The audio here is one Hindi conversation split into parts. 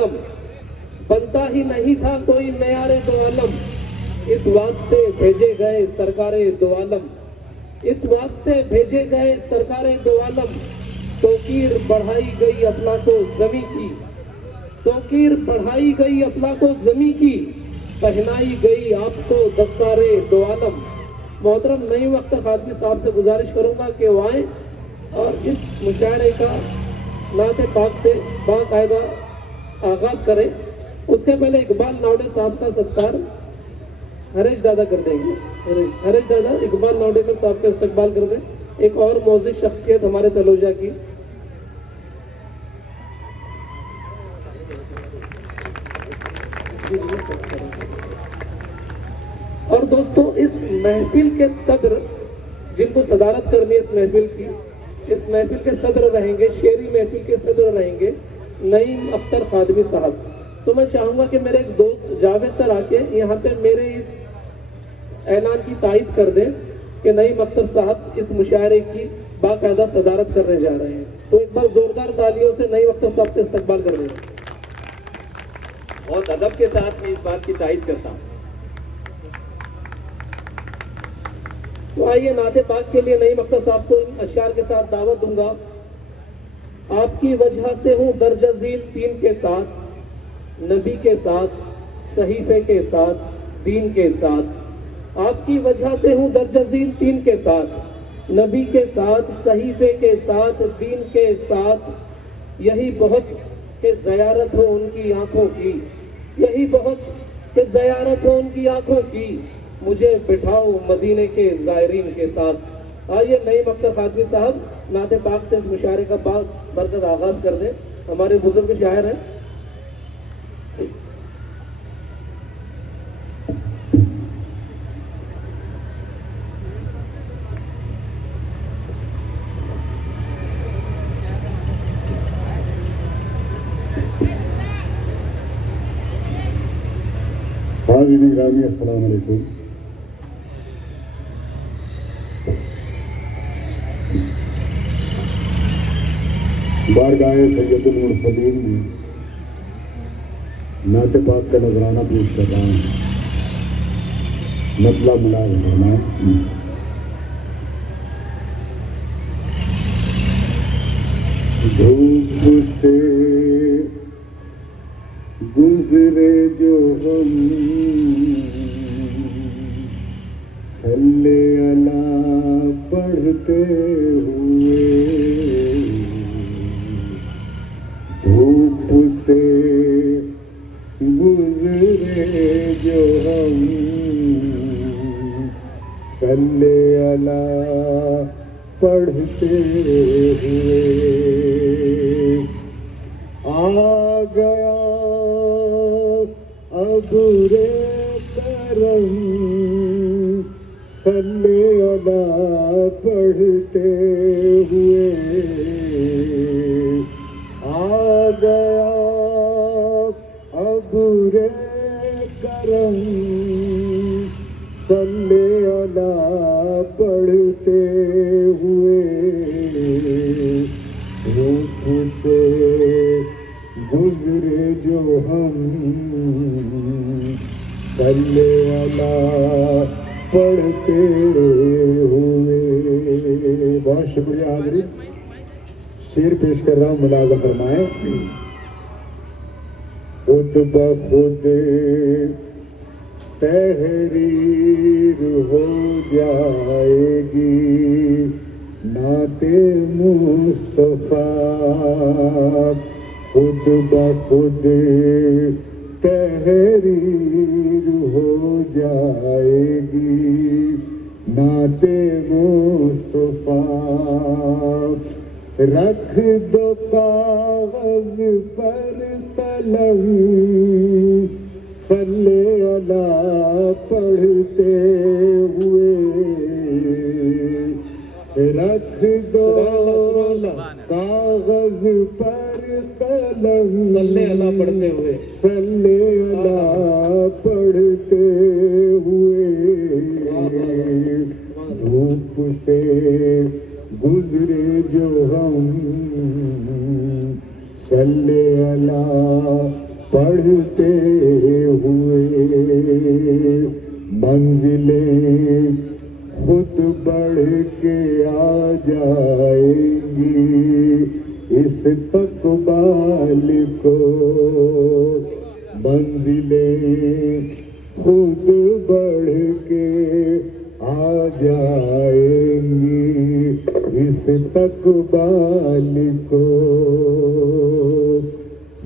आलम, बनता ही नहीं था कोई मेयारे दो आलम, इस वास्ते भेजे गए सरकारे दो आलम, इस वास्ते भेजे गए सरकारे दो आलम, तोकीर बढ़ाई गई अफलाको जमी की, तोकीर बढ़ाई गई अफलाको जमी की, पहनाई गई आपको दस्तारे दो आलम। मोहतरम नईम अख्तर खादमी साहब से गुजारिश करूंगा कि वो आए और इस मुशायरे का नाते पाक से बाकायदा आगाज करें। उसके पहले इकबाल नावडे साहब का सत्कार हरेश दादा कर देंगे। हरेश दादा इकबाल नावडेकर साहब का इस्तकबाल कर दें। एक और मौजूद शख्सियत हमारे तलोजा की, और दोस्तों इस महफिल के सदर जिनको सदारत करनी है इस महफिल की, इस महफिल के सदर रहेंगे, शेरी महफिल के सदर रहेंगे नईम अख्तर खादमी साहब। तो मैं चाहूंगा कि मेरे एक दोस्त जावेद सर आके यहाँ पे मेरे इस ऐलान की तायद कर दें कि नईम अख्तर साहब इस मुशायरे की बाकायदा सदारत करने जा रहे हैं। तो एक बार जोरदार तालियों से नईम अख्तर साहब का इस्तकबाल कर दें। बहुत अदब के साथ मैं इस बात की तायद करता हूँ। तो आइए नाते पाक के लिए नईम अख्तर साहब को इन अशार के साथ दावत दूंगा। आपकी वजह से हूँ दर्जा झील तीन के साथ, नबी के साथ, सहीफे के साथ, दीन के साथ। आपकी वजह से हूँ दर्जा झील तीन के साथ, नबी के साथ, सहीफे के साथ, दीन के साथ। यही बहुत कि ज़यारत हो उनकी आंखों की, यही बहुत कि ज़यारत हो उनकी आंखों की, मुझे बिठाओ मदीने के ज़ायरीन के साथ। आइए नईम अख्तर खादमी साहब नाते पाक से इस मुशायरे का बरकत आगाज कर दें। हमारे बुजुर्ग शायर हैं। हाज़िरीन गिरामी अस्सलाम वालेकुम। बारगाहे सैयदुल मुरसलीन में नाते पाक का नजराना पेश कर रहा हूँ। मतलब मुलाज होना धूप से गुजरे जो हम सल्ले अला पढ़ते हुए, धूप से गुजरे जो हम सल्ले अला पढ़ते हुए, आ गया अब रे करम सल्ले अला पढ़ते हुए, आ गया अब रे करम सल्ले अला पढ़ते हुए, धूप से गुजरे जो हम सल्ले अला पढ़ते हुए। बहुत शुक्रिया हाज़िरीन। शेर पेश कर रहा हूँ, मुलाज़ा फरमाएं। खुद ब खुद तहरीर हो जाएगी नाते मुस्तफा, खुद ब खुद तहरीर हो जाएगी नाते मुस्तफा। रख दो कागज पर कलम सल्ले अला पढ़ते हुए, रख दो कागज पर कलम सल्ले अला पढ़ते हुए, सल्ले अला पढ़ते हुए, धूप से गुजरे जो हम सल्ले अला पढ़ते हुए मंजिलें खुद बढ़ के आ जाएंगी इस तकबाल को, मंजिलें खुद बढ़ के आ जाएंगी इस तकबाल को,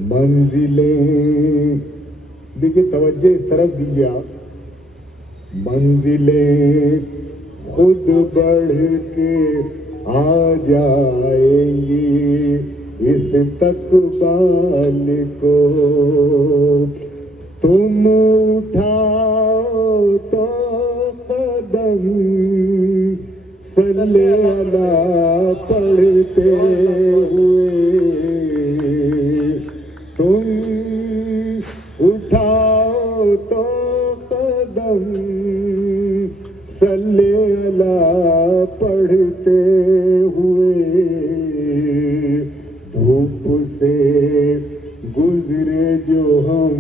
मंजिलें, देखिए तवज्जो इस तरफ दीजिए आप, मंजिलें खुद बढ़ के आ जाएंगी इस तकबाल को, तुम उठाओ तो कदम सल्ले अला पढ़ते हुए, तुम उठाओ तो कदम सल्ले अला पढ़ते हुए, धूप से गुजरे जो हम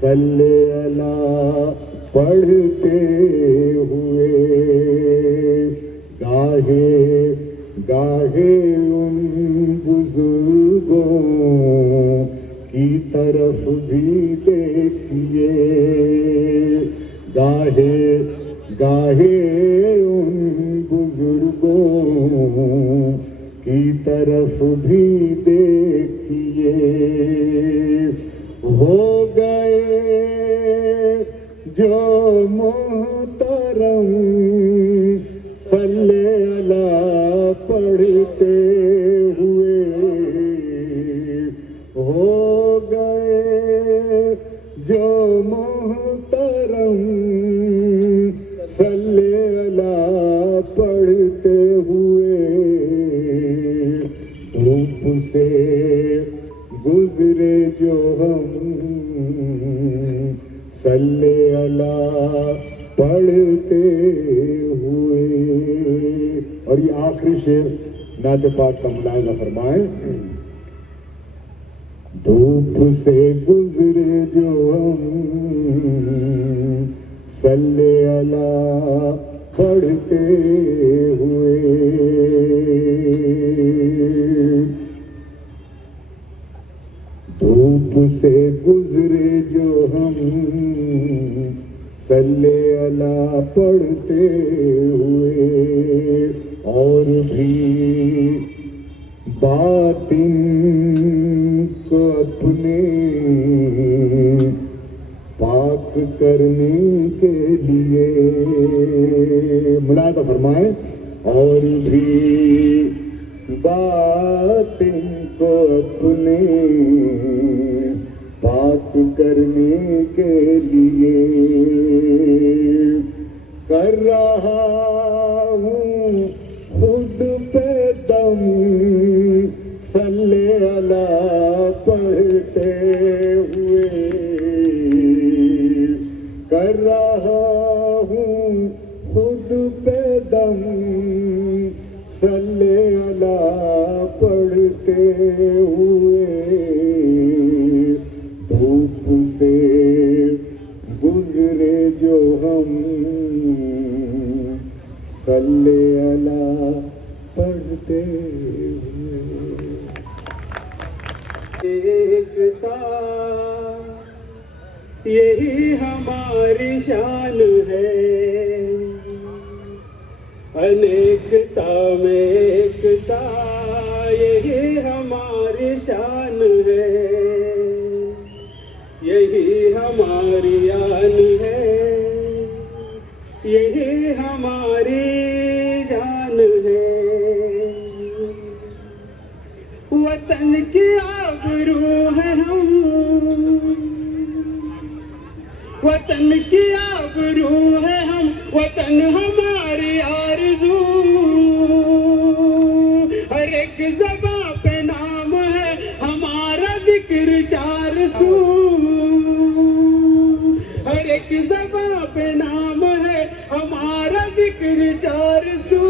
सल्ले अला पढ़ते हुए, गाहे गाहे उन बुजुर्गों की तरफ भी देखिए, गाहे गाहे उन बुजुर्गों की तरफ भी देखिए, हो गए जो मोहतरम सल्ले अला पढ़ते हुए, हो गए जो मोहतरम सल्ले अला पढ़ते हुए, धूप से गुजरे जो हम सल्ले अला पढ़ते हुए। और ये आखिरी शेर नात पाक का मुलाहिजा फरमाएं, धूप से गुजरे जो हम सल्ले अला पढ़ते हुए, धूप से गुजरे जो हम सल्ले अला पढ़ते हुए, और भी बातिन को अपने पाक करने के लिए, मुलाहिजा फरमाएं, और भी बातिन को अपने पाक करने के लिए कर रहा हूँ खुद पे दम सल्ले अला पढ़ते हुए, कर रहा हूँ खुद पे दम सल्ले अला पढ़ते हुए, धूप से गुजरे जो हम सल्ले अला पढ़ते हुए। एकता यही हमारी शान है, अनेकता में एकता यही हमारी शान है, यही हमारी आन है, यही हमारी जान है। वतन की आबरू है हम, वतन की आबरू है हम, वतन हमारी आरज़ू, हर एक ज़बां पे नाम है हमारा जिक्र चार सू, हर एक ज़बां पे नाम है हमारा जिक्र चार सू,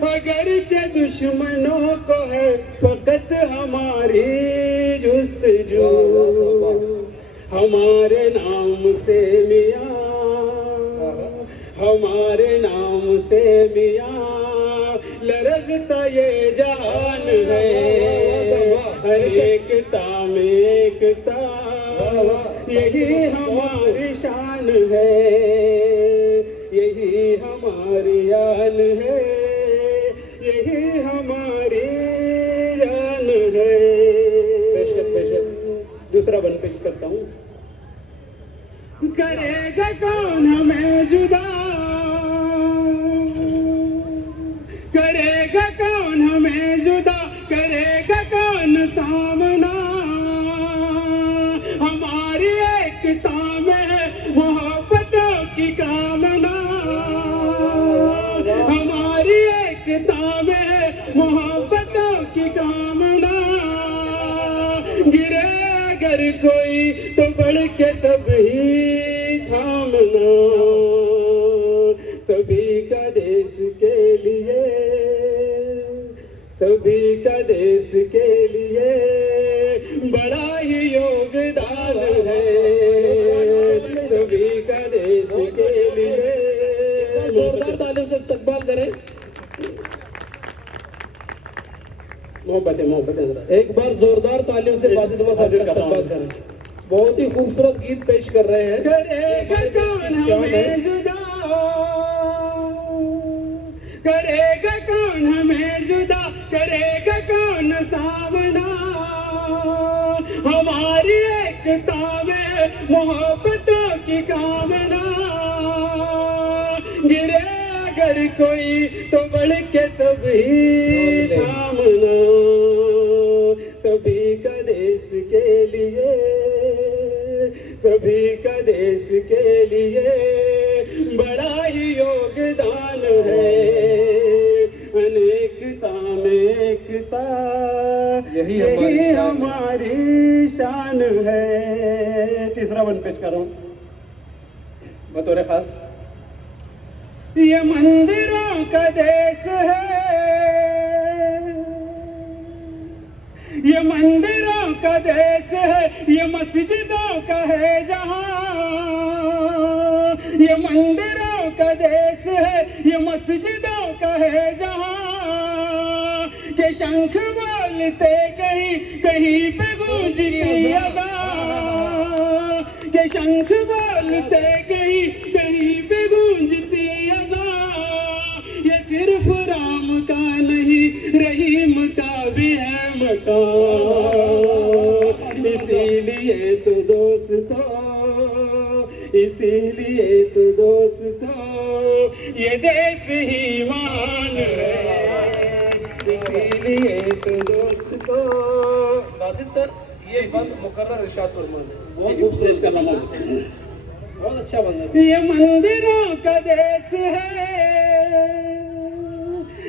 और अगरचे दुश्मनों को है फकत हमारी जुस्तजू, हमारे नाम से मियाँ, हमारे नाम से मियाँ लरजता ये जहान है, अनेकता में एकता यही हमारी शान है, यही हमारी आन है, यही हमारी जान है। बेशक दूसरा बन पेश करता हूँ। करेगा कौन हमें जुदा, करेगा कौन हमें जुदा, करेगा कौन सामना, हमारी एकता में है मोहब्बतों की कामना, हमारी एकता में है मोहब्बतों की कामना, गिरे अगर कोई तो बढ़ के सब ही थामना, सभी का देश के लिए, सभी का देश के लिए बड़ा ही योगदान है, सभी का देश के लिए। जोरदार तालियों से इस्तकबाल करें। मोहब्बत है जरा। एक बार जोरदार तालियों से बाजिद साहब का इस्तकबाल करें। बहुत ही खूबसूरत गीत पेश कर रहे हैं। करेगा कौन हमें जुदा, करेगा कौन हमें जुदा, करेगा कौन सामना, हमारी एकता में मोहब्बतों की कामना, गिरे अगर कोई तो बढ़ के सब ही थामना, सभी का देश के लिए, सभी का देश के लिए बड़ा ही योगदान है, अनेकता में एकता यही हमारी शान है। तीसरा वन पेश कर रहा हूँ बतौर खास। ये मंदिरों का देश है, ये मंदिरों का देश है, ये मस्जिदों का है जहां, ये मंदिरों का देश है, ये मस्जिदों का है जहां, के शंख बोलते कहीं कहीं पे गूंजती अज़ान, के शंख बोलते कहीं कहीं पे गूंजती अज़ान, ये सिर्फ राम का नहीं रहीम का भी है मकान, इसीलिए तो दोस्तों, इसीलिए तो दोस्तों ये देश ही महान है, इसीलिए तो दोस्तों। बाजिद सर ये बंद मुकर्रर इरशाद फरमाएं। बहुत खूबसूरत का नाम, बहुत अच्छा बंद है। ये मंदिरों का देश है,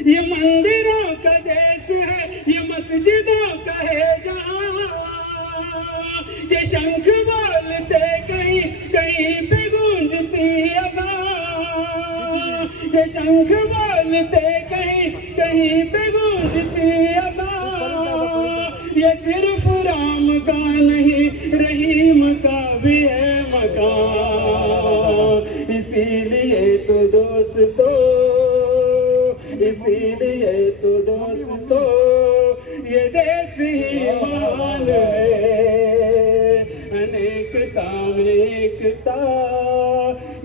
ये मंदिरों का देश है, ये मस्जिदों का है जहां, के शंख बोलते कहीं कहीं पे गूंजती अज़ान, के शंख बोलते कहीं कहीं पे गूंजती अज़ान, ये सिर्फ राम का नहीं रहीम का भी है मकान, इसीलिए तो दोस्तों, इसीलिए तो दोस्तों ये देश ही महान है, अनेकता में एकता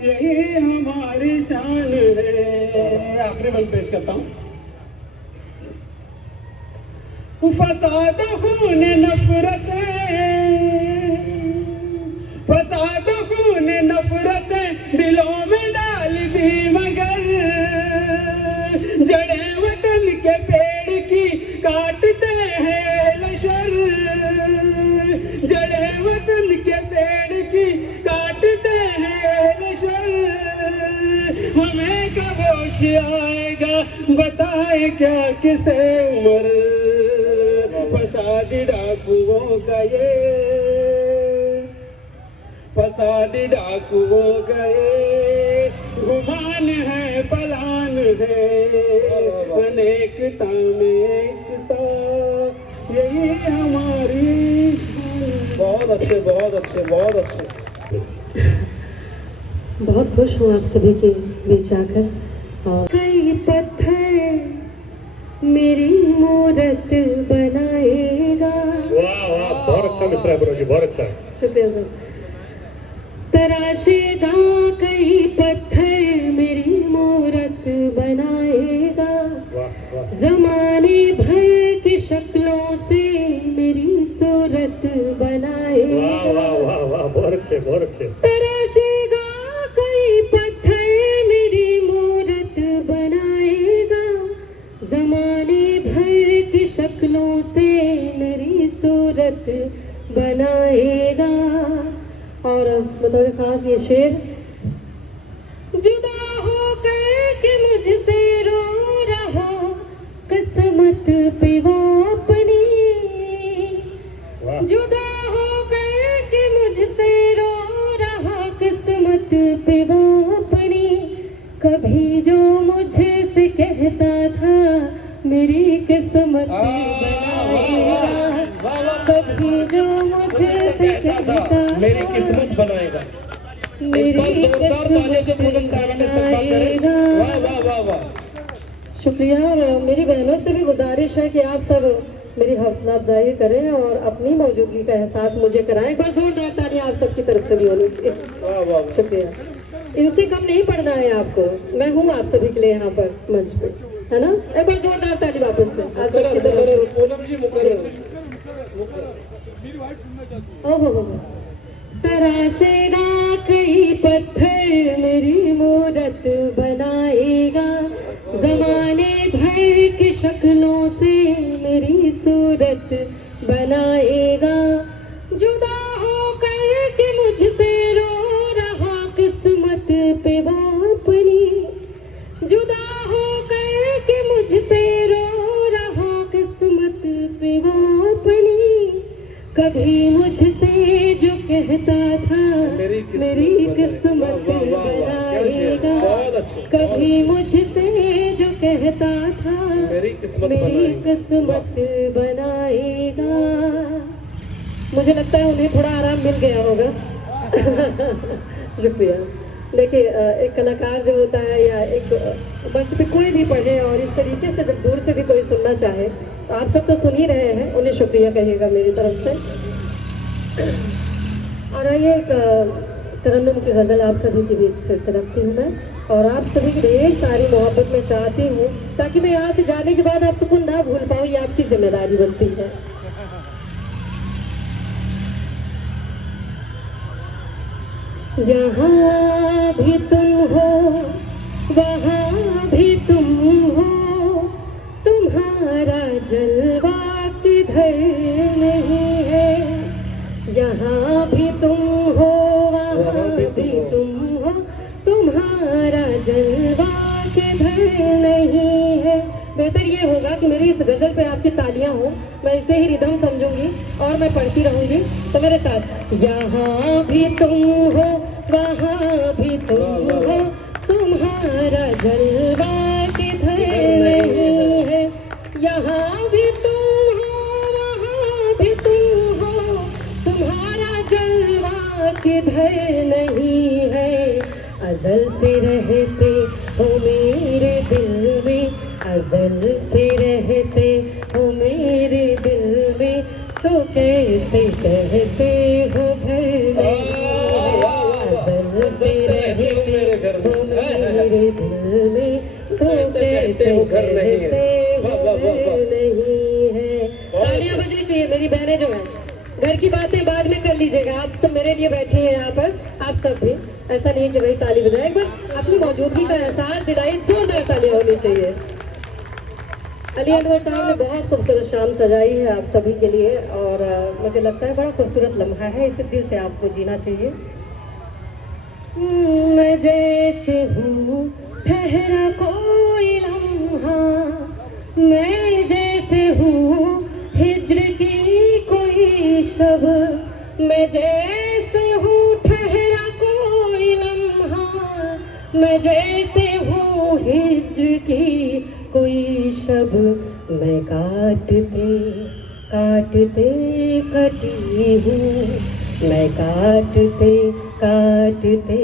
यही हमारी शान है। आखिरी बंद पेश करता हूँ। फसाद खून नफरतें, फसाद खून नफरतें दिलों में डाल दी, मगर जड़े वतन के पेड़ की काटते हैं लशर, जड़े वतन के पेड़ की काटते हैं लशर, हमें कब होश आएगा बताए क्या किसे उम्र, फसादी डाकुओं का ये, फसादी डाकुओं का ये गुमान है, पलान है, अनेक एकता में एकता, यही हमारी बहुत अच्छे, बहुत अच्छे, बहुत अच्छे। बहुत खुश हूँ आप सभी के बीच आकर। और कई पत्थर मेरी मूरत बनाएगा। वाह वाह, बहुत अच्छा मिश्रा है ब्रो जी, बहुत अच्छा है। शुक्रिया सर। तराशेगा कई पत्थर मेरी मूरत बनाएगा, वाह वाह, जमाने भर की शक्लों से मेरी सूरत बनाएगा। वाह वाह वाह वाह, बहुत अच्छे, बहुत अच्छे। तराशेगा कई पत्थर मेरी मूरत बनाएगा, जमाने भर की शक्लों से मेरी सूरत बनाएगा। और बतौर खास ये शेर, जुदा होकर के मुझसे रो रहा किस्मत पे वो अपनी, वाह जुदा होकर के मुझसे रो रहा किस्मत पे वो अपनी। कभी जो मुझे से कहता था मेरी किस्मत बनाएगा, कभी जो मुझे से कहता मेरी किस्मत बनाएगा। मेरी किस्मत बनाएगा। वाह वाह वाह वाह। शुक्रिया। और मेरी बहनों से भी गुजारिश है कि आप सब मेरी हौसला अफजाई करें और अपनी मौजूदगी का एहसास मुझे कराएं। एक बार जोरदार ताली आप सबकी तरफ से भी होनी चाहिए। वाह वाह। शुक्रिया। इनसे कम नहीं पढ़ना है आपको, मैं हूँ आप सभी के लिए यहाँ पर मंच पे, है ना। एक बार जोरदार ताली वापस से आप सबकी तरफ से। पूनम जी मुकर्रर। ओहो, तराशेगा कई पत्थर मेरी मूरत बनाएगा, जमाने भर की शक्लों से मेरी सूरत बनाएगा। जुदा होकर के मुझसे रो रहा किस्मत पे वो अपनी, जुदा होकर के मुझसे रो रहा किस्मत पे वो अपनी। कभी मुझसे जो कहता था मेरी किस्मत बनाएगा, कभी मुझसे जो कहता था मेरी किस्मत बनाएगा। मुझे लगता है उन्हें थोड़ा आराम मिल गया होगा। शुक्रिया। देखिए, एक कलाकार जो होता है या एक मंच पे कोई भी पढ़े और इस तरीके से जब दूर से भी कोई सुनना चाहे, तो आप सब तो सुन ही रहे हैं, उन्हें शुक्रिया कहिएगा मेरी तरफ से। और आइए एक तरन्नुम की गज़ल आप सभी के बीच फिर से रखती हूँ मैं, और आप सभी की ढेर सारी मोहब्बत मैं चाहती हूँ, ताकि मैं यहाँ से जाने के बाद आप सबको ना भूल पाऊँ, ये आपकी जिम्मेदारी बनती है। यहाँ भी तुम हो, वहाँ भी तुम हो, तुम्हारा जलवा किधर नहीं है। यहाँ भी तुम हो, वहाँ भी तुम हो, तुम्हारा जलवा किधर नहीं है। बेहतर ये होगा कि मेरी इस गज़ल पे आपकी तालियां हो, मैं इसे ही रिदम समझूंगी और मैं पढ़ती रहूंगी। तो मेरे साथ, यहाँ भी तुम हो, वहाँ भी तुम हो, तुम्हारा जलवा किधर नहीं है। यहाँ भी तुम हो, वहाँ भी तुम हो, तुम्हारा जलवा किधर नहीं है। अज़ल से रहते हो मेरे दिल में, अज़ल से रहते हो मेरे दिल में, तो कैसे कहते हो घर नहीं है। अज़ल से रहते हो मेरे दिल में, तो कैसे कहते हो घर नहीं है। तालियां बजनी चाहिए मेरी बहनें जो हैं। घर की बातें बाद में कर लीजिएगा, आप सब मेरे लिए बैठी हैं यहाँ पर, आप सब भी। ऐसा नहीं है कि वही ताली बजाए, एक बार अपनी मौजूदगी का एहसास दिलाइए, जोरदार तालियां होनी चाहिए। अली अनवर साहब ने बहुत खूबसूरत शाम सजाई है आप सभी के लिए, और मुझे लगता है बड़ा खूबसूरत लम्हा है, इसे दिल से आपको जीना चाहिए। मैं जैसे हूँ ठहरा कोई लम्हा, मैं जैसे हूँ हिज्र की कोई शब, मैं जैसे हूँ ठहरा कोई लम्हा, मैं जैसे हूँ हिज्र की कोई शब मैं काटते काटते कटी हूँ, मैं काटते काटते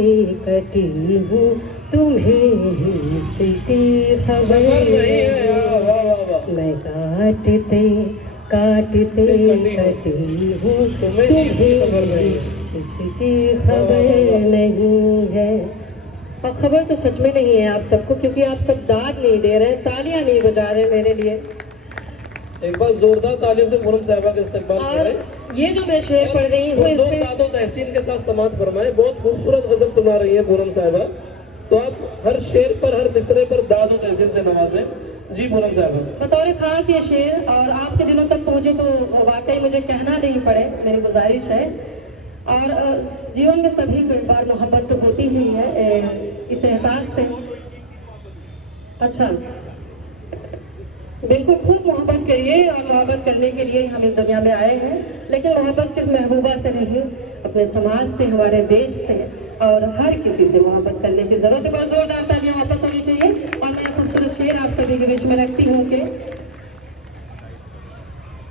कटी हूँ, तुम्हें ही इसकी खबर नहीं। मैं काटते काटते कटी हूँ, तुम्हें इसकी खबर नहीं है। और खबर तो सच में नहीं है आप सबको, क्योंकि आप सब दाद नहीं दे रहे हैं, तालियां नहीं बजा रहे मेरे लिए। एक बार जोरदार तालियों से पूनम साहिबा का इस्तेमाल और करें। ये जो मैं शेर पढ़ रही हूँ इसमें दादो तहसीन के साथ समाज फरमाए। बहुत खूबसूरत गजल सुना रही है पूनम साहिबा, तो आप हर शेर पर, हर मिसरे पर दादो तहसीन से नवाजें। जी पूनम साहिबा। बतौर खास ये शेर और आपके दिलों तक पहुँचे तो वाकई मुझे कहना नहीं पड़े, मेरी गुजारिश है। और जीवन में सभी को एक बार मोहब्बत तो होती ही है, इस एहसास से। अच्छा, बिल्कुल खूब मोहब्बत करिए, और मोहब्बत करने के लिए हम इस दुनिया में आए हैं। लेकिन मोहब्बत सिर्फ महबूबा से नहीं, अपने समाज से, हमारे देश से और हर किसी से मोहब्बत करने की जरूरत है। बहुत जोरदार तालियां वापस होनी चाहिए। और मैं खूबसूरत शेर आप सभी के बीच में रखती हूँ कि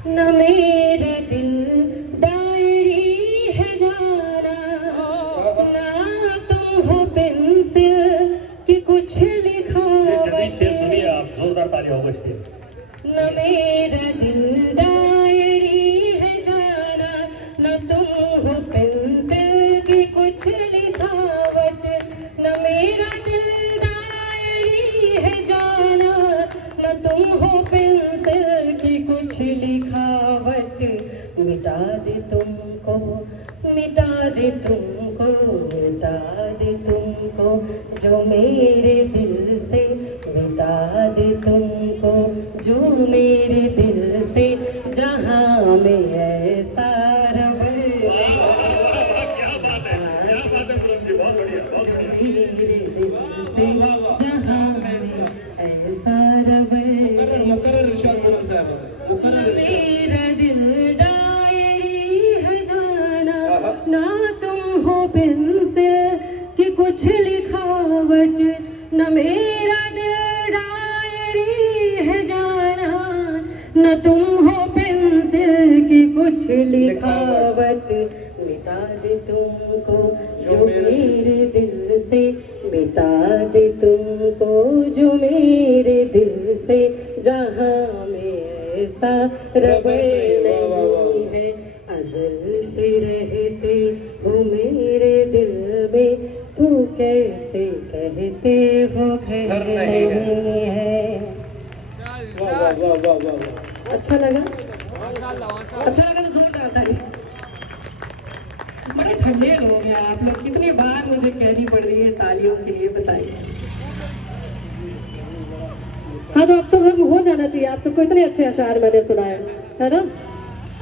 न मेरा दिल डायरी है जाना, ना तुम हो पेंसिल कि कुछ लिखा। जल्दी शेर सुनिए आप, जोरदार ताली होगा इसके। न मेरा दिल डायरी है जाना, न तुम हो पेंसिल की कुछ लिखावट। न मेरा दिल डायरी है जाना, न तुम हो पेंसिल की कुछ लिखावट। मिटा दे तुमको, मिटा दे तुमको, मिटा दे तुमको जो मेरे दिल से, मिटा दे तुमको जो मेरे दिल से, जहाँ में ऐसा रबर। मेरे दिल से जहाँ में ऐसा रबर। मेरा दिल डायरी है जाना, ना तुम हो पेंसिल कि कुछ लिखावट। न मेरा दिल डायरी है जाना, न तुम हो पेंसिल की कुछ लिखावट। मिटा दे तुमको जो मेरे दिल से, मिटा दे तुमको जो मेरे दिल से, जहाँ में ऐसा रबर नहीं है। अज़ल से रहते हो मेरे दिल में, तू कैसे कहते हो घर नहीं है। अच्छा लगा? अच्छा लगा तो जोरदार ताली। बड़े ठंडे लोग हैं आप लोग, कितनी बार मुझे कहनी पड़ रही है तालियों के लिए, बताइए। हाँ तो अब तो गर्म हो जाना चाहिए, आप सबको इतने अच्छे अशार मैंने सुनाए, है ना?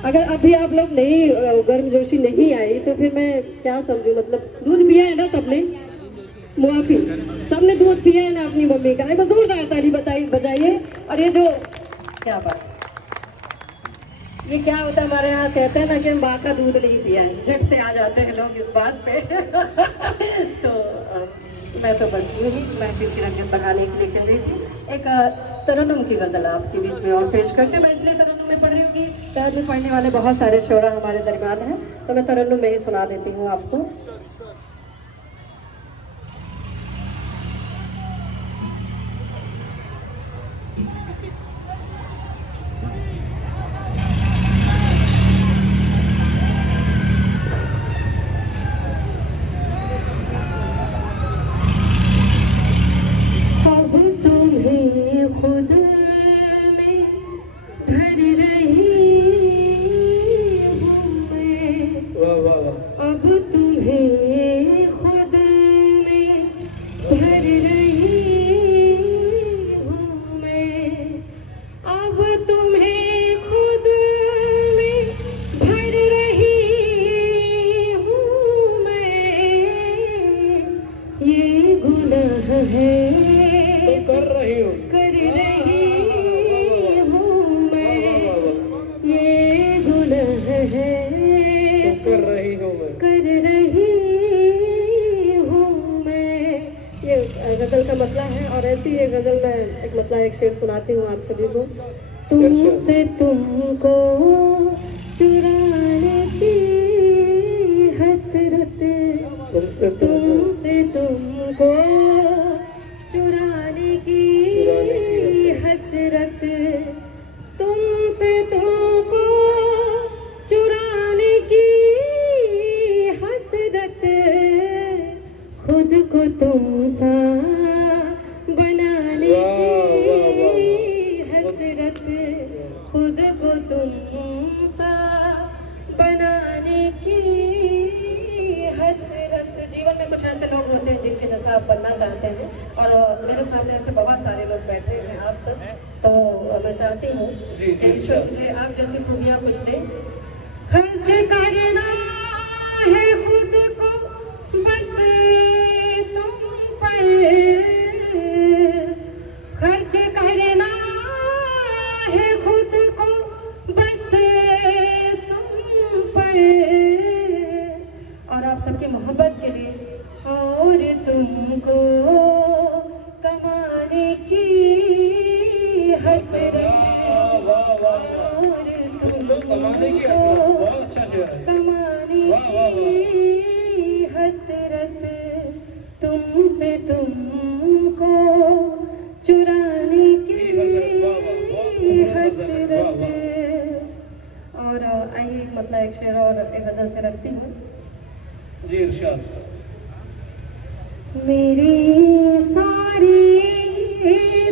अगर अभी आप लोग नहीं गर्मजोशी नहीं आई तो फिर मैं क्या समझूं। मतलब दूध पिया है ना सबने, मुआफी, सबने दूध पिया है ना अपनी मम्मी का। एक बार जोरदार ताली बजाइए। और ये जो क्या बात, ये क्या होता है हमारे यहाँ, कहते हैं ना कि माँ का दूध नहीं पिया है, झट से आ जाते हैं लोग इस बात पे। तो मैं तो बस यूँ ही महफिल की रंगत बढ़ाने के लिए कह रही थी। एक तरन्नुम की गज़ल आपके बीच में और पेश करते। मैं इसलिए तरन्नुम में पढ़ रही हूँ कि ताज में पढ़ने वाले बहुत सारे शोरा हमारे दरमियान हैं, तो मैं तरन्नुम में ही सुना देती हूँ आपको। खुद में धर रही हूँ मैं, अब तुम्हें खुद में धर रही हूँ मैं, अब तुम्हें खुद में धर रही हूँ मैं। ये गुनाह है कर रही हूँ, कर रही हूँ मैं, ये गुनाह है कर रही हूँ मैं, कर रही हूँ मैं। ये अगर गज़ल का मतला है और ऐसी ये गज़ल मैं एक मतला एक शेर सुनाती हूँ आप सभी को। तुमसे तुमको चुराने की हसरत, तुमसे तुमको चुराने की हसरत, तुमसे तुमको चुराने की हसरत, खुद को तुम सा बनाने की हसरत, खुद को तुम सा बनाने की हसरत। जीवन में कुछ ऐसे लोग होते हैं जिनके जैसा आप बनना चाहते हैं और मेरे सामने ऐसे बहुत सारे लोग बैठे हैं आप सब, तो मैं चाहती हूँ कि ईश्वर मुझे आप जैसी खूबियाँ कुछ दें। खर्च करना है खुद को बस तुम पर, खर्च करना है खुद को बस तुम पर, और आप सबकी मोहब्बत के लिए, और तुमको कमाने की हसरत, और तुमको कमाने की हसरत, तुमसे तुमको चुराने की हसरत। और आइए मतलब एक शेर और एक गज़ल से रखती हूँ। जी इरशाद। मेरी सारी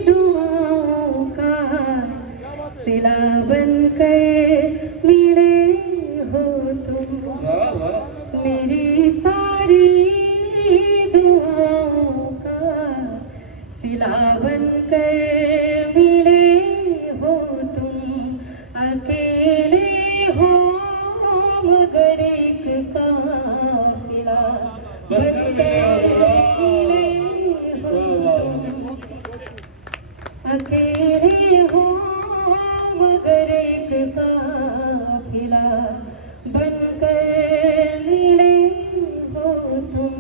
दुआओं का सिला बनकर मिले हो तुम, मेरी सारी दुआओं का सिला बनकर मिले हो तुम, अकेले हो मगर एक काफिला बनकर मिले हो तुम, अकेले हो मगर एक काफिला बनकर मिले हो तुम।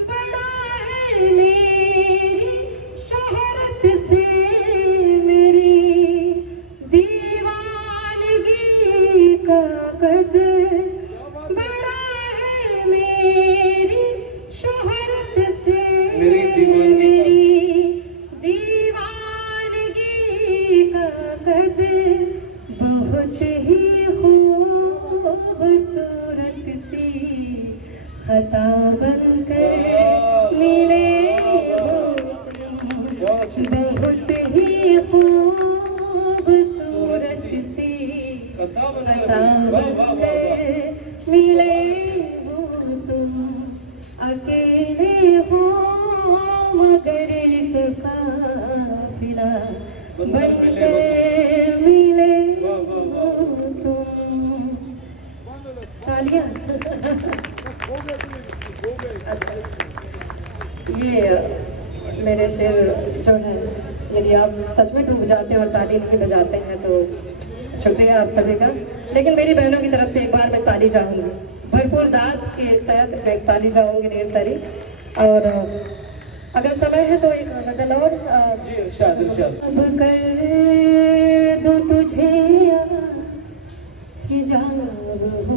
बड़ा है मेरी शोहरत से मेरी दीवानगी का कदर, बड़ा है मेरी शोहरत से मेरी दीवानगी का कदर, बहुत ही खूबसूरत सी खता बनकर मिले हो तुम, बहुत ही खूबसूरत सी खता बनकर मिले हो तुम, अकेले हो मगर एक काफिला बनकर मिले हो तुम। तालियां। ये मेरे शेर जो है, यदि आप सच में डूब जाते हैं और ताली नहीं बजाते हैं तो शुक्रिया आप सभी का, लेकिन मेरी बहनों की तरफ से एक बार मैं ताली चाहूँगी, भरपूर दाद के तहत मैं ताली चाहूँगी ढेर सारी। और अगर समय है तो एक गज़ल और जी इरशाद इरशाद। अब कर दो तुझे हिजाब हो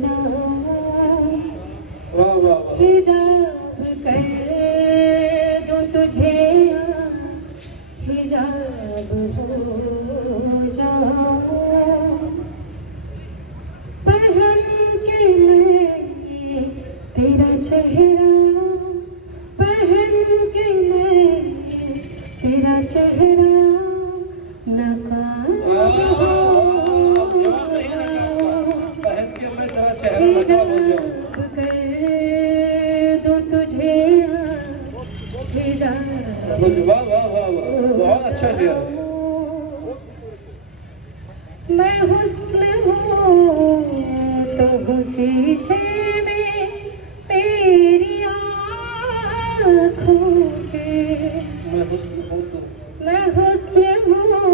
जाओ, वाह वाह वाह। हिजाब कर दो तुझे हिजाब हो जाओ, पहन के मैं ये तेरा चेहरा, पहन के मैं ये तेरा चेहरा नकाब हो हिजाब कर दो तुझे हिजाब। वाह वाह वाह वाह, बहुत अच्छा शेर। मैं हुस्न हूँ तो हूँ शीशे में तेरी आँखों के, मैं हुस्न हूँ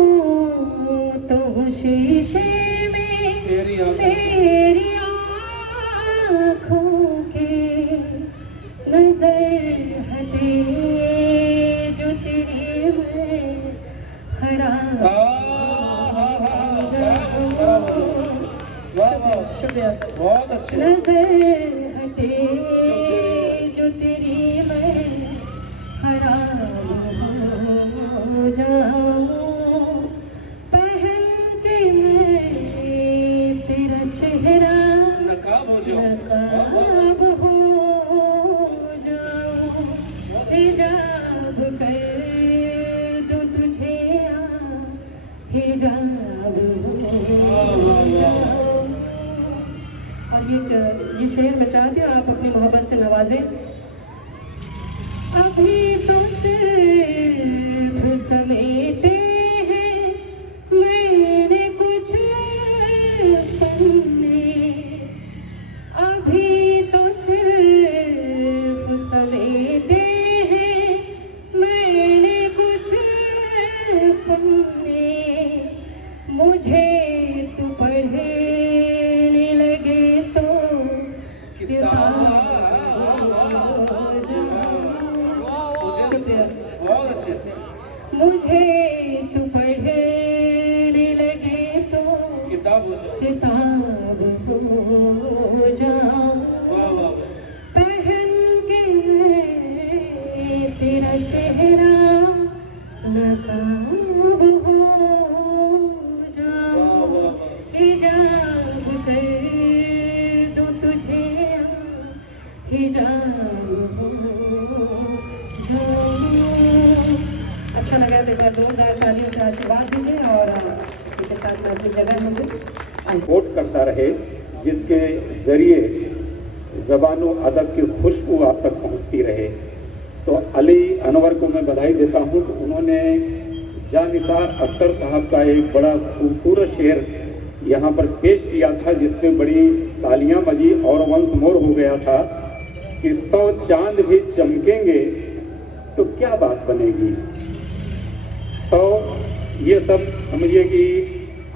तो हूँ शीशे में तेरी आँखों के, नजर हटे अच्छे नजर हटे जो तेरी मैं खराब हो जाऊं, पहन के मैं तेरा चेहरा नकाब हो जाओ। नकाब हो जाऊं, हिजाब कर दूं तुझे हिजाब हो जाऊं। और ये शेर मैं चाहती हूँ आप अपनी मोहब्बत से नवाजें। अभी तो सिर्फ समेटे हैं मैंने कुछ पन्ने, अभी तो सिर्फ समेटे हैं मैंने कुछ पन्ने, मुझे तू पढ़ने लगे तो बहुत अच्छे। मुझे तू पढ़ने लगे तो किताब हो जाओ। किताब हो जाऊं, वाह वाह। पहन के मैं तेरा चेहरा नकाब हो जाऊं, हिजाब कर दूं तुझे हिजाब हो जाऊं। अच्छा लगा तो एक बार जोरदार तालियों से आशीर्वाद दीजिए और इसके साथ मैं अपनी जगह होंगे। कोट करता रहे, जिसके जरिए ज़बानो अदब की खुशबू आप तक पहुंचती रहे। तो अली अनवर को मैं बधाई देता हूं कि उन्होंने जानिसार अख्तर साहब का एक बड़ा खूबसूरत शेर यहाँ पर पेश किया था, जिसपे बड़ी तालियां बजी और वंस मोर हो गया था कि 100 चांद भी चमकेंगे तो क्या बात बनेगी। 100 ये सब समझिए कि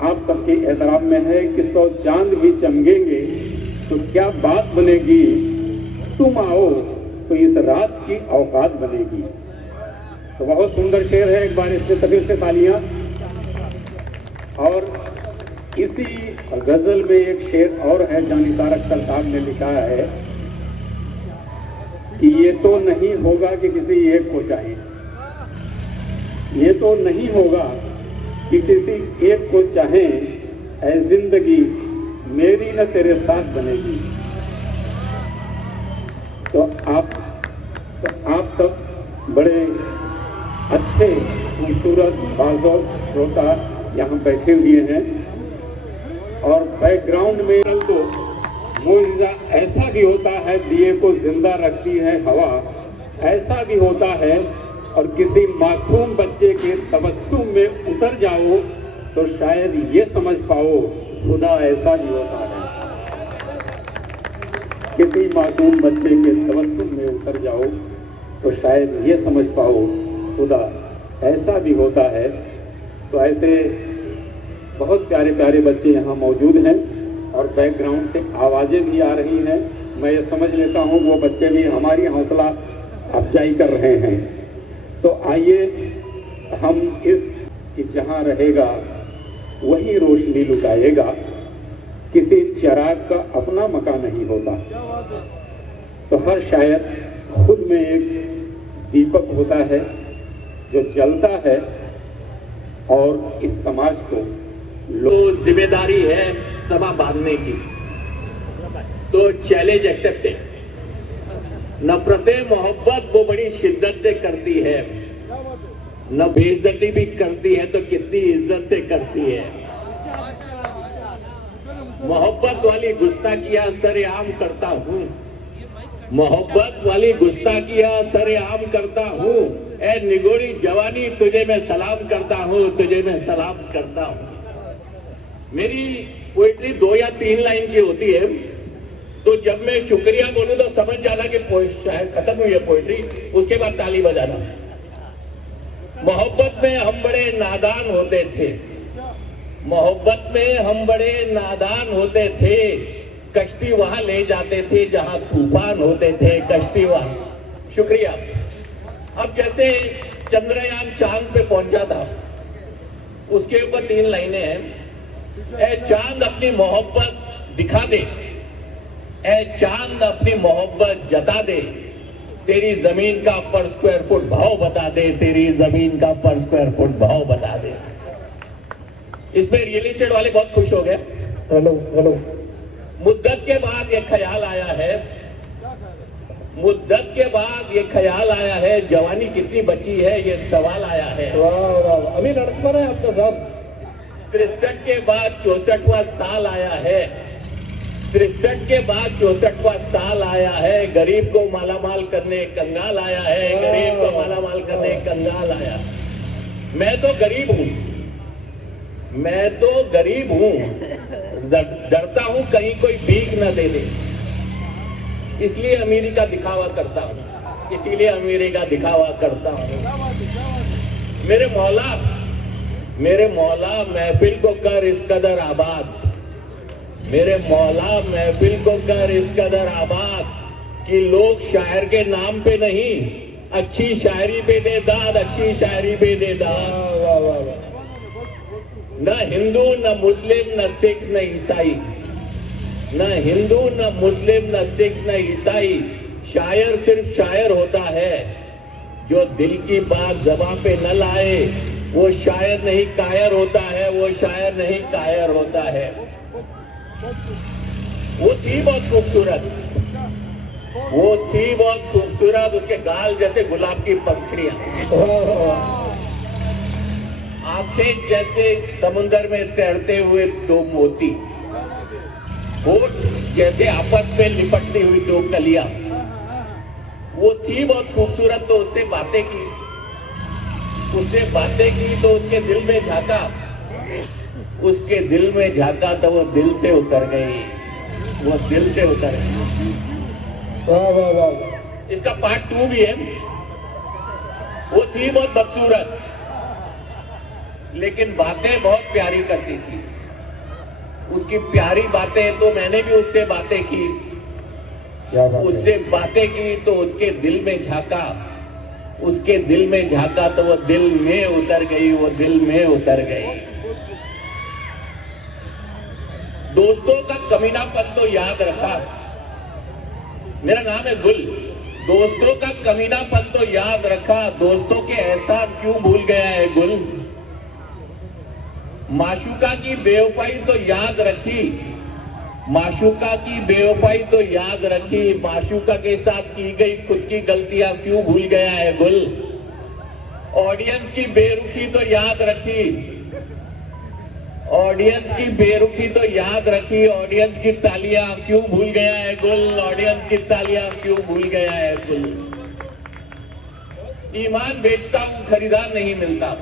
आप सबके एहतराम में है कि 100 चांद भी चमकेंगे तो क्या बात बनेगी, तुम आओ तो इस रात की औकात बनेगी। तो बहुत सुंदर शेर है, एक बार इससे तभी से तालियां। और इसी गजल में एक शेर और है, जानिसार अख्तर साहब ने लिखा है कि ये तो नहीं होगा कि किसी एक को चाहे, ये तो नहीं होगा कि किसी एक को चाहे, ऐ जिंदगी मेरी न तेरे साथ बनेगी। तो आप सब बड़े अच्छे खूबसूरत बाज़ों श्रोता यहाँ बैठे हुए हैं और बैकग्राउंड में तो मुआज़ा ऐसा भी होता है, दिए को जिंदा रखती है हवा, ऐसा भी होता है। और किसी मासूम बच्चे के तबस्सुम में उतर जाओ तो शायद ये समझ पाओ खुदा ऐसा भी होता है। किसी मासूम बच्चे के तबस्सुम में उतर जाओ तो शायद ये समझ पाओ खुदा ऐसा भी होता है। तो ऐसे बहुत प्यारे प्यारे बच्चे यहाँ मौजूद हैं और बैकग्राउंड से आवाज़ें भी आ रही हैं। मैं ये समझ लेता हूँ वो बच्चे भी हमारी हौसला अफजाई कर रहे हैं। तो आइए हम इस कि जहाँ रहेगा वही रोशनी लुटाएगा, किसी चिराग का अपना मकान नहीं होता। तो हर शायर खुद में एक दीपक होता है जो जलता है और इस समाज को जिम्मेदारी है सभा बांधने की। तो चैलेंज एक्सेप्टेड। नफरतें मोहब्बत वो बड़ी शिद्दत से करती है, न बेइज्जती भी करती है तो कितनी इज्जत से करती है। मोहब्बत वाली गुस्ताखियां सरेआम करता हूँ, मोहब्बत वाली गुस्ताखियां सरेआम करता हूँ। ए निगोड़ी जवानी तुझे मैं सलाम करता हूँ, तुझे मैं सलाम करता हूँ। मेरी पोइट्री 2 या 3 लाइन की होती है, तो जब मैं शुक्रिया बोलूं तो समझ जाना कि शायद खत्म हुई है पोइट्री, उसके बाद ताली बजाना। मोहब्बत में हम बड़े नादान होते थे, मोहब्बत में हम बड़े नादान होते थे। कश्ती वहां ले जाते थे जहां तूफान होते थे, कश्ती वहां। शुक्रिया। अब जैसे चंद्रयान चांद पे पहुंचा था, उसके ऊपर 3 लाइनें हैं। ए चांद अपनी मोहब्बत दिखा दे, ए चांद अपनी मोहब्बत जता दे, तेरी जमीन का पर स्क्वायर फुट भाव बता दे, तेरी जमीन का पर स्क्वायर फुट भाव बता दे। इसमें रियल एस्टेट वाले बहुत खुश हो गए। Hello hello. मुद्दत के बाद ये ख्याल आया है, मुद्दत के बाद ये ख्याल आया है, जवानी कितनी बची है ये सवाल आया है। वाह वाह, अभी लड़कपन है आपका साहब। 63 के बाद 64वां साल आया है, 63 के बाद 64वां साल आया है। गरीब को मालामाल करने कंगाल आया है, गरीब को मालामाल करने कंगाल आया। मैं तो गरीब हूं, मैं तो गरीब हूं, डरता हूं कहीं कोई भीख न दे दे, इसलिए अमीरी का दिखावा करता हूं, इसीलिए अमीरी का दिखावा करता हूं। मेरे मौला महफिल को कर इस कदर आबाद, मेरे मौला महफिल को कर इस कदर आबाद कि लोग शायर के नाम पे नहीं, अच्छी शायरी पे दे दाद, अच्छी शायरी पे दे दाद। वाह वाह वाह। न हिंदू न मुस्लिम न सिख न ईसाई, न हिंदू न मुस्लिम न सिख न ईसाई, शायर सिर्फ शायर होता है। जो दिल की बात ज़बां पे न लाए वो शायर नहीं कायर होता है, वो शायर नहीं कायर होता है। वो थी बहुत खूबसूरत, वो थी बहुत खूबसूरत, उसके गाल जैसे गुलाब की पंखुड़ियां, आंखें जैसे समुंदर में तैरते हुए दो मोती, होठ जैसे आपस में लिपटती हुई दो कलियां। वो थी बहुत खूबसूरत, तो उससे बातें की, उससे बातें की तो उसके दिल में झांका, उसके दिल में झांका तो वो दिल से उतर गई, वो दिल से उतर गई। वाह वाह वाह। इसका पार्ट 2 भी है। वो थी बहुत बदसूरत, लेकिन बातें बहुत प्यारी करती थी। उसकी प्यारी बातें, तो मैंने भी उससे बातें की, उससे बातें की तो उसके दिल में झांका, उसके दिल में झांका तो वो दिल में उतर गई, वो दिल में उतर गई। दोस्तों का कमीनापन तो याद रखा, मेरा नाम है गुल। दोस्तों का कमीनापन तो याद रखा, दोस्तों के एहसान क्यों भूल गया है गुल। माशूका की बेवफाई तो याद रखी, माशूका की बेवफाई तो याद रखी, माशूका के साथ की गई खुद की गलतियां क्यों भूल गया है गुल। ऑडियंस की बेरुखी तो याद रखी, ऑडियंस की बेरुखी तो याद रखी, ऑडियंस की तालियां क्यों भूल गया है गुल, ऑडियंस की तालियां क्यों भूल गया है गुल। ईमान बेचता हूं खरीदार नहीं मिलता,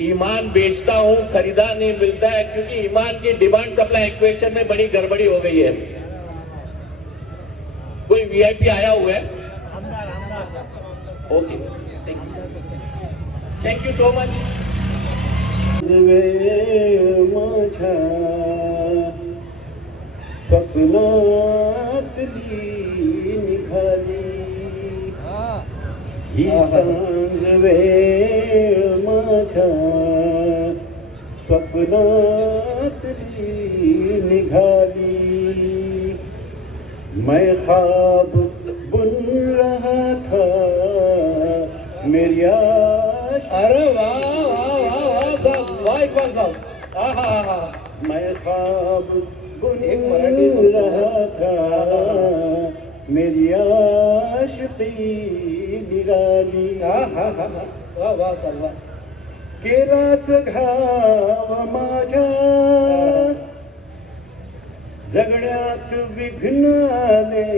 ईमान बेचता हूं खरीदार नहीं मिलता है, क्योंकि ईमान की डिमांड सप्लाई इक्वेशन में बड़ी गड़बड़ी हो गई है। कोई वीआईपी आया हुआ है? Okay, thank you so much. माझ्या स्वप्नातली निघाली ही सांज वेळ माझ्या स्वप्नातली निघाली। मैं ख्वाब बुन रहा था मेरी अरे वाह वाह वाह वाह साहब, वाह इकबाल साहब। आहा, मैं ख्वाब बुन एक मराठी रहा था मेरी आशिकी निराली। वाह वाह साहब वाह। केलास घाव माझ्या जगण्यात विघ्न आले,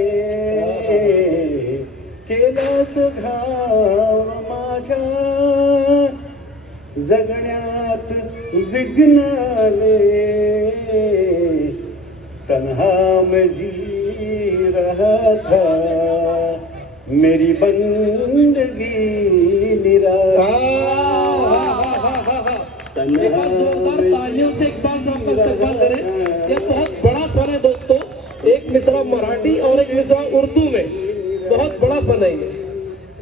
केलास घाव माझ्या जगण्यात विघ्न आले। तन्हा मैं जी रहा था मेरी बंदगी निराली। जोरदार तालियों से इकबाल साहब का इस्तेमाल करें। ये बहुत बड़ा फन है दोस्तों, एक मिसरा मराठी और एक मिसरा उर्दू में, बहुत बड़ा फन है ये।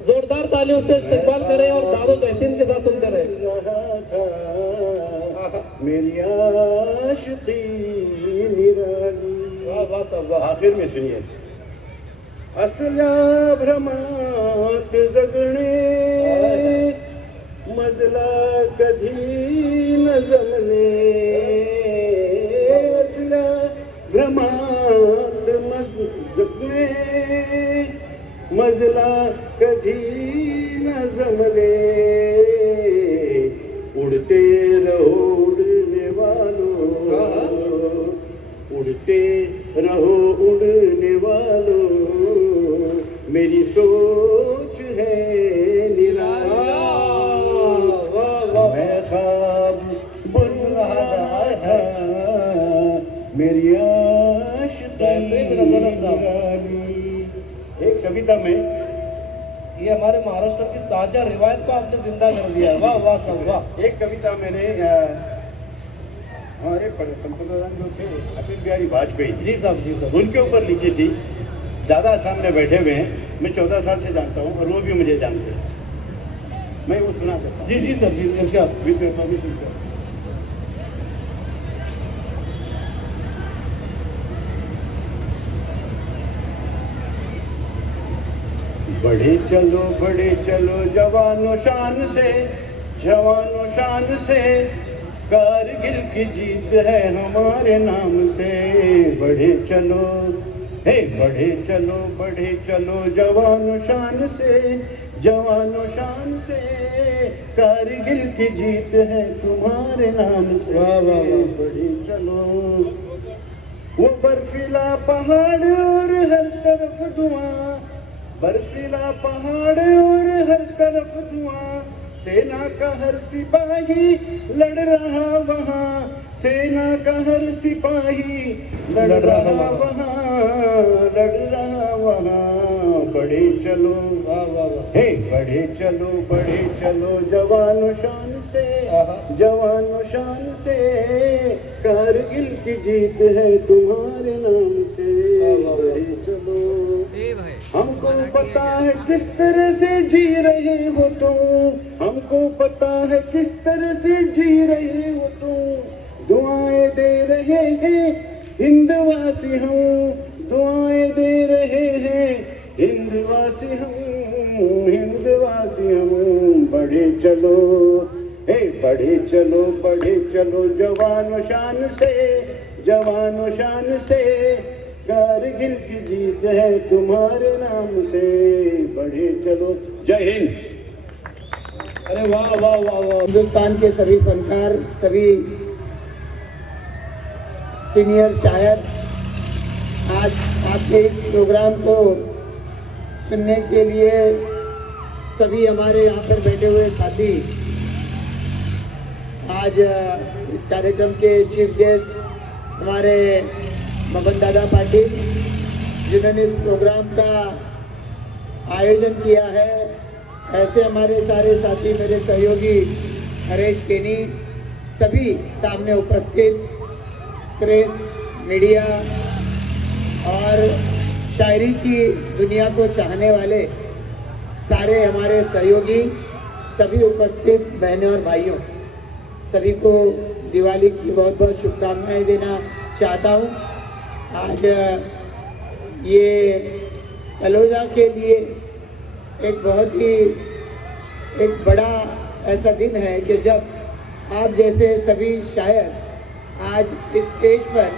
जोरदार तालियों से इस्तेमाल करें और दादो तहसीन के साथ सुनते रहे। मेरी आशिकी निराली। वाह साहब वाह। आखिर में सुनिए, असल्या भ्रमात जगणे मजला कधी न जमणे, असल्या भ्रमात जगणे मजला कधी न जमले, उड़ते रहो उड़ने वालों, उड़ते रहो उड़ने वालों, मेरी सोच है निराली, मैं ख्वाब बुन रहा था, मेरी आशिकी निराली। एक कविता में, ये हमारे महाराष्ट्र की साझा रिवायत को आपने जिंदा कर दिया। वाह वाह साहब वाह। एक कविता मैंने हमारे पंतप्रधान जो थे अटल बिहारी वाजपेयी जी साहब जी साहब। उनके ऊपर लिखी थी। दादा सामने बैठे हुए हैं, मैं 14 साल से जानता हूँ और वो भी मुझे जानते हैं। मैं वो सुना सकता हूँ। जी जी सर जी इसका विद परमिशन सर। बढ़े चलो जवानों शान से, जवानों शान से, कारगिल की जीत है हमारे नाम से। बढ़े चलो बढ़े चलो जवानों शान से, जवानों शान से, कारगिल की जीत है तुम्हारे नाम से। वाह, वाह, वाह। बढ़े चलो, वो बर्फीला पहाड़ और हर तरफ धुआं, बर्फीला पहाड़ और हर तरफ धुआं, सेना का हर सिपाही लड़ रहा वहाँ, सेना का हर सिपाही लड़ रहा वहाँ, लड़ रहा वहाँ। बढ़े चलो वाह वाह वाह। हे बढ़े चलो जवानों शान से, जवानों शान से, कारगिल की जीत है तुम्हारे नाम से। बढ़े चलो, हमको पता है किस तरह से जी रहे हो तुम, हमको पता है किस तरह से जी रहे हो तुम, दुआएं दे रहे हैं हिंदवासी हम, दुआएं दे रहे हैं हिंदवासी हम, हिंदवासी हम। बढ़े चलो बढ़े चलो जवानों शान से, जवानों शान से, कारगिल की जीत है तुम्हारे नाम से। बढ़े चलो। जय हिंद। अरे वाह वाह वाह वाह। हिंदुस्तान के सभी फनकार, सभी सीनियर शायर आज आपके इस प्रोग्राम को सुनने के लिए, सभी हमारे यहाँ पर बैठे हुए साथी, आज इस कार्यक्रम के चीफ गेस्ट हमारे मगन दादा पाटिल, जिन्होंने इस प्रोग्राम का आयोजन किया है, ऐसे हमारे सारे साथी, मेरे सहयोगी हरेश केनी, सभी सामने उपस्थित प्रेस, मीडिया और शायरी की दुनिया को चाहने वाले सारे हमारे सहयोगी, सभी उपस्थित बहनों और भाइयों, सभी को दिवाली की बहुत बहुत शुभकामनाएं देना चाहता हूँ। आज ये कलोजा के लिए एक बहुत ही एक बड़ा ऐसा दिन है कि जब आप जैसे सभी शायर आज इस स्टेज पर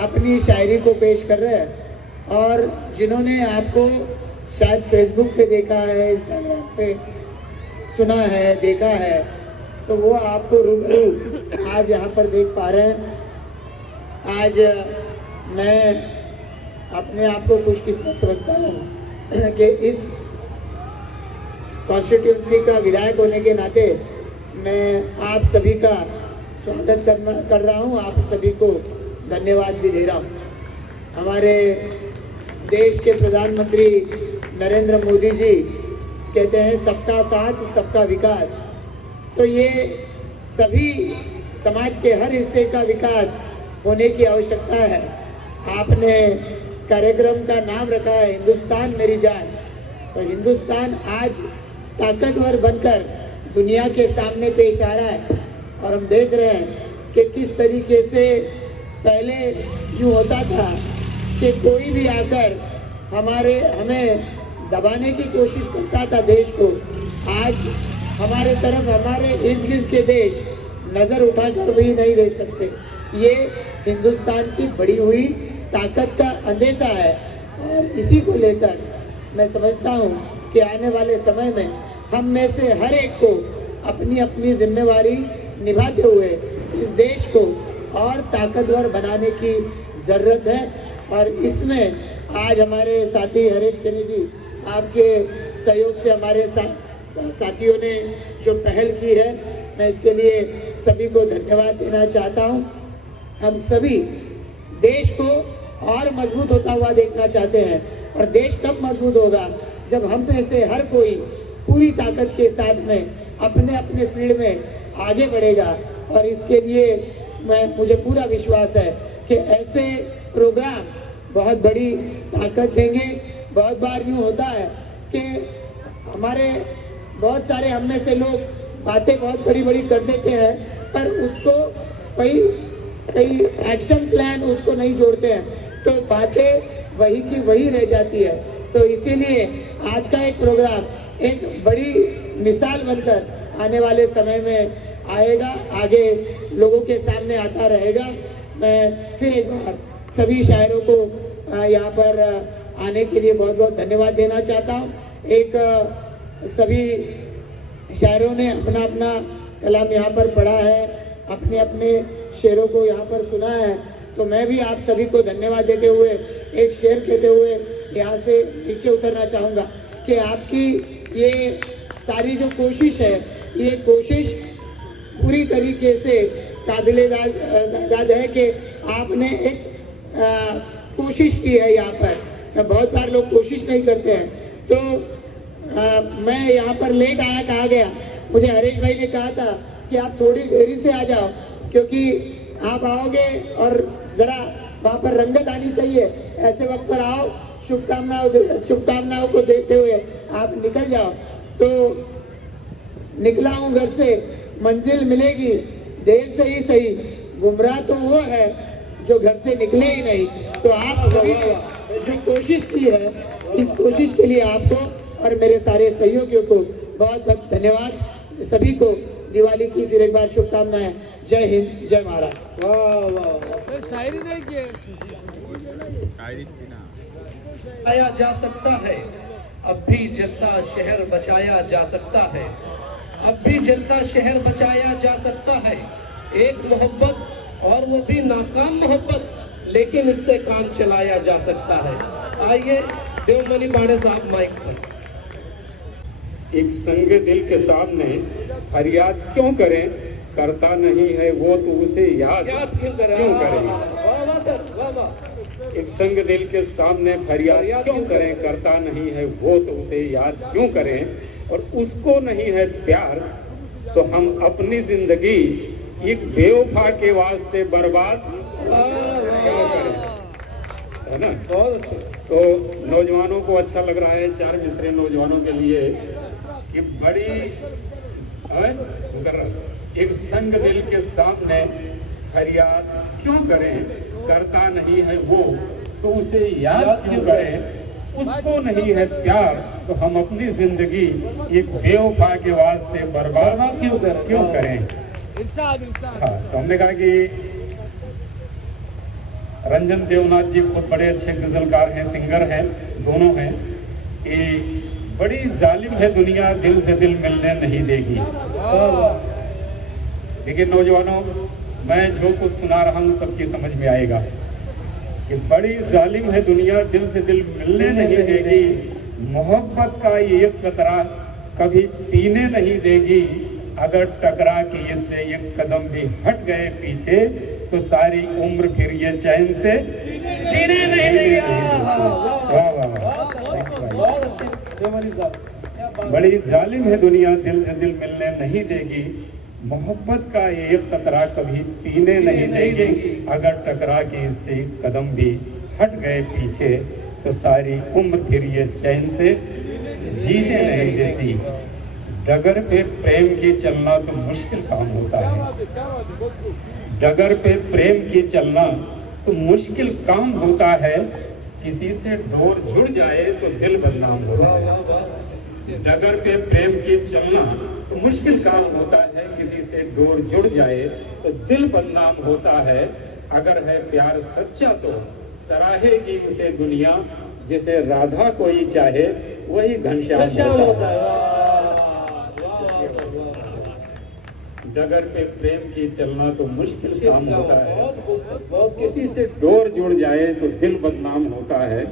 अपनी शायरी को पेश कर रहे हैं, और जिन्होंने आपको शायद फेसबुक पे देखा है, इंस्टाग्राम पे सुना है, देखा है, तो वो आपको रूबरू आज यहाँ पर देख पा रहे हैं। आज मैं अपने आप को खुशकिस्मत समझता हूँ कि इस कॉन्स्टिट्यूंसी का विधायक होने के नाते मैं आप सभी का स्वागत कर रहा हूँ, आप सभी को धन्यवाद भी दे रहा हूँ। हमारे देश के प्रधानमंत्री नरेंद्र मोदी जी कहते हैं सबका साथ सबका विकास, तो ये सभी समाज के हर हिस्से का विकास होने की आवश्यकता है। आपने कार्यक्रम का नाम रखा है हिंदुस्तान मेरी जान, तो हिंदुस्तान आज ताकतवर बनकर दुनिया के सामने पेश आ रहा है, और हम देख रहे हैं कि किस तरीके से पहले यूँ होता था कि कोई भी आकर हमें दबाने की कोशिश करता था देश को। आज हमारे तरफ हमारे इर्द गिर्द के देश नज़र उठाकर भी नहीं देख सकते। ये हिंदुस्तान की बढ़ी हुई ताकत का अंदेशा है और इसी को लेकर मैं समझता हूँ कि आने वाले समय में हम में से हर एक को अपनी अपनी जिम्मेवारी निभाते हुए इस देश को और ताकतवर बनाने की ज़रूरत है। और इसमें आज हमारे साथी हरीश केनी जी आपके सहयोग से हमारे साथियों ने जो पहल की है, मैं इसके लिए सभी को धन्यवाद देना चाहता हूँ। हम सभी देश को और मजबूत होता हुआ देखना चाहते हैं और देश कब मजबूत होगा जब हम में से हर कोई पूरी ताकत के साथ में अपने अपने फील्ड में आगे बढ़ेगा। और इसके लिए मुझे पूरा विश्वास है कि ऐसे प्रोग्राम बहुत बड़ी ताकत देंगे। बहुत बार यूँ होता है कि हमारे बहुत सारे हम में से लोग बातें बहुत बड़ी बड़ी कर देते हैं पर उसको कई एक्शन प्लान उसको नहीं जोड़ते हैं, तो बातें वही की वही रह जाती है। तो इसीलिए आज का एक प्रोग्राम एक बड़ी मिसाल बनकर आने वाले समय में आएगा, आगे लोगों के सामने आता रहेगा। मैं फिर एक बार सभी शायरों को यहाँ पर आने के लिए बहुत बहुत धन्यवाद देना चाहता हूँ। सभी शायरों ने अपना अपना कलाम यहाँ पर पढ़ा है, अपने अपने शेरों को यहाँ पर सुना है, तो मैं भी आप सभी को धन्यवाद देते हुए एक शेर कहते हुए यहाँ से नीचे उतरना चाहूँगा कि आपकी ये सारी जो कोशिश है, ये कोशिश पूरी तरीके से काबिल-ए-दाद है कि आपने एक कोशिश की है यहाँ पर। बहुत बार लोग कोशिश नहीं करते हैं, तो मैं यहाँ पर लेट आया कहा गया। मुझे हरीश भाई ने कहा था कि आप थोड़ी देरी से आ जाओ क्योंकि आप आओगे और ज़रा वहाँ पर रंगत आनी चाहिए, ऐसे वक्त पर आओ, शुभकामनाओं को देते हुए आप निकल जाओ। तो निकला हूँ घर से, मंजिल मिलेगी देर से ही सही, गुमराह तो वो है जो घर से निकले ही नहीं। तो आप सभी ने जो कोशिश की है, इस कोशिश के लिए आपको और मेरे सारे सहयोगियों को बहुत बहुत धन्यवाद। सभी को दिवाली की फिर एक बार शुभकामनाएं। जय हिंद, जय महाराष्ट्र। शायरी नहीं किए। बचाया जा सकता है, अब भी जलता शहर बचाया जा सकता है, अब भी जलता शहर बचाया जा सकता है। एक मोहब्बत और वो भी नाकाम मोहब्बत, लेकिन इससे काम चलाया जा सकता है। आइए देवमणि पांडे साहब माइक पर। एक संग दिल के सामने फरियाद क्यों करें, करता नहीं है वो तो उसे याद क्यों करें। वाह वाह सर, वाह वाह। एक संग दिल के सामने फरियाद क्यों करें, करता नहीं है वो तो उसे याद क्यों करें। और उसको नहीं है प्यार तो हम अपनी जिंदगी एक बेवफा के वास्ते बर्बाद क्यों करें, है ना। बहुत अच्छा। तो नौजवानों को अच्छा लग रहा है, चार मिसरे नौजवानों के लिए कि बड़ी एक संग दिल के सामने फरियाद क्यों करें, करता नहीं है वो तो उसे याद क्यों करें। उसको नहीं है प्यार तो हम अपनी जिंदगी एक बेवफा के वास्ते बर्बाद क्यों करें। हाँ, तो हमने कहा कि रंजन देवनाथ जी खुद बड़े अच्छे गजलकार हैं, सिंगर हैं, दोनों हैं। कि बड़ी जालिम है दुनिया, दिल से दिल मिलने नहीं देगी। देखिए नौजवानों, मैं जो कुछ सुना रहा हूँ सबकी समझ में आएगा कि बड़ी जालिम है दुनिया, दिल से दिल मिलने नहीं देगी। मोहब्बत का ये कतरा कभी पीने नहीं देगी। अगर टकरा के इससे एक कदम भी हट गए पीछे तो सारी उम्र फिर ये चैन से जीने नहीं देगी। वाह वाह वाह। बड़ी जालिम है दुनिया, दिल से दिल मिलने नहीं देगी। मोहब्बत का ये खतरा कभी पीने नहीं देगी। अगर टकरा के इससे एक कदम भी हट गए पीछे तो सारी उम्र फिर ये चैन से जीने नहीं देती। डगर पे प्रेम की चलना तो मुश्किल काम होता है, डगर पे प्रेम की चलना तो मुश्किल काम होता है, किसी से डोर जुड़ जाए तो दिल बदनाम होता है। डगर पे प्रेम की चलना तो मुश्किल काम होता है, किसी से डोर जुड़ जाए तो दिल बदनाम होता है। अगर है प्यार सच्चा तो सराहेगी उसे दुनिया, जिसे राधा कोई चाहे वही घनश्याम होता है। डगर पे प्रेम की चलना तो मुश्किल काम होता है, किसी से डोर जुड़ जाए तो दिल बदनाम होता है।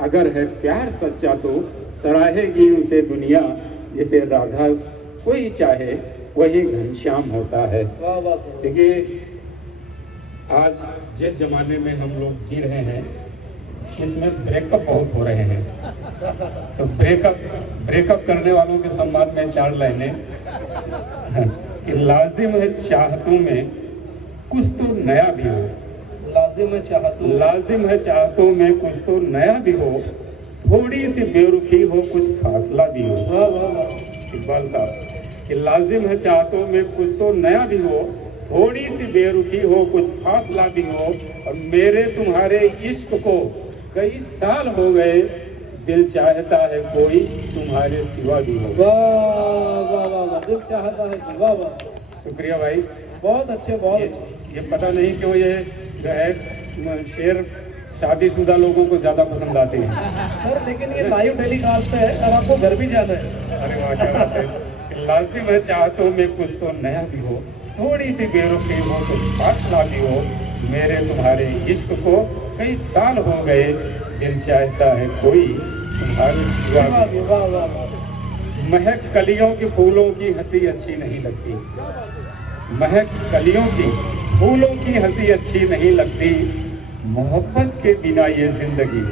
अगर है प्यार सच्चा तो सराहेगी उसे दुनिया, जिसे राधा कोई चाहे वही घनश्याम होता है। देखिए, आज जिस जमाने में हम लोग जी रहे हैं इसमें ब्रेकअप बहुत हो रहे हैं, तो ब्रेकअप करने वालों के संवाद में 4 लाइनें कि लाजिम है चाहतों में कुछ तो नया भी हो, लाजिम है चाहतों में कुछ तो नया भी हो, थोड़ी सी बेरुखी हो कुछ फासला भी हो। इकबाल साहब कि लाजिम है चाहतों में कुछ तो नया भी हो, थोड़ी सी बेरुखी हो कुछ फासला भी हो, और मेरे तुम्हारे इश्क को कई साल हो गए, दिल चाहता है कोई तुम्हारे सिवा भी हो। वाह, दिल चाहता है कि वाह। शुक्रिया भाई, बहुत अच्छे, बहुत अच्छे। ये पता नहीं क्यों ये जो है शेर शादीशुदा लोगों को ज्यादा पसंद आते हैं सर, लेकिन ये लाइव टेलीकास्ट है, अब आपको घर भी जाना है। अरे वाह, क्या बात है। लाजिम है चाहतों में कुछ तो नया भी हो, थोड़ी सी बेरुखी हो तो फासला भी हो, मेरे तुम्हारे इश्क को कई साल हो गए, दिल चाहता है कोई तुम्हारे सिवा भी हो। महक कलियों के फूलों की हंसी अच्छी नहीं लगती, महक कलियों की फूलों की हंसी अच्छी नहीं लगती, मोहब्बत के बिना ये जिंदगी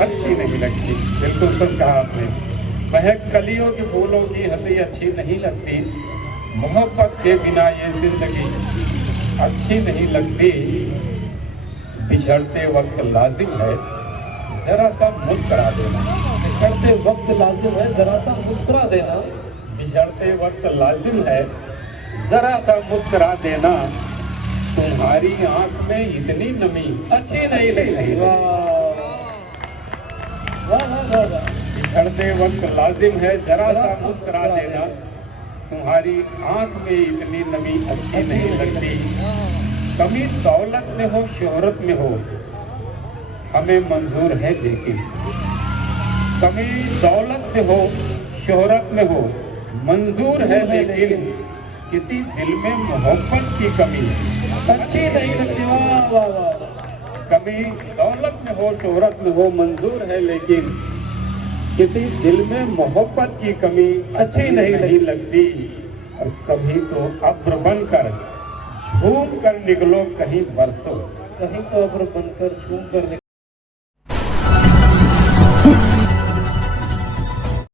अच्छी नहीं लगती। बिल्कुल सच कहा आपने। महक कलियों के फूलों की हंसी अच्छी नहीं लगती, मोहब्बत के बिना ये जिंदगी अच्छी नहीं लगती। बिछड़ते वक्त लाजिम है जरा सा मुस्कुरा देना, बिछड़ते वक्त लाजिम है जरा सा मुस्कुरा देना, बिछड़ते वक्त लाजिम है जरा सा मुस्कुरा देना, तुम्हारी आंख में इतनी नमी अच्छी नहीं लगती। बिछड़ते वक्त लाजिम है जरा सा मुस्कुरा देना, तुम्हारी आंख में इतनी नमी अच्छी नहीं लगती। कमी दौलत में हो शोहरत में हो हमें मंजूर है, लेकिन कमी दौलत में हो शोहरत में हो मंजूर है, लेकिन किसी दिल में मोहब्बत की कमी अच्छी नहीं लगती। कमी दौलत में हो शोहरत में हो मंजूर है, लेकिन किसी दिल में मोहब्बत की कमी अच्छी नहीं लगती। और कभी तो अब्र बनकर झूम कर निकलो कहीं बरसों, कहीं तो अब्र बनकर झूम कर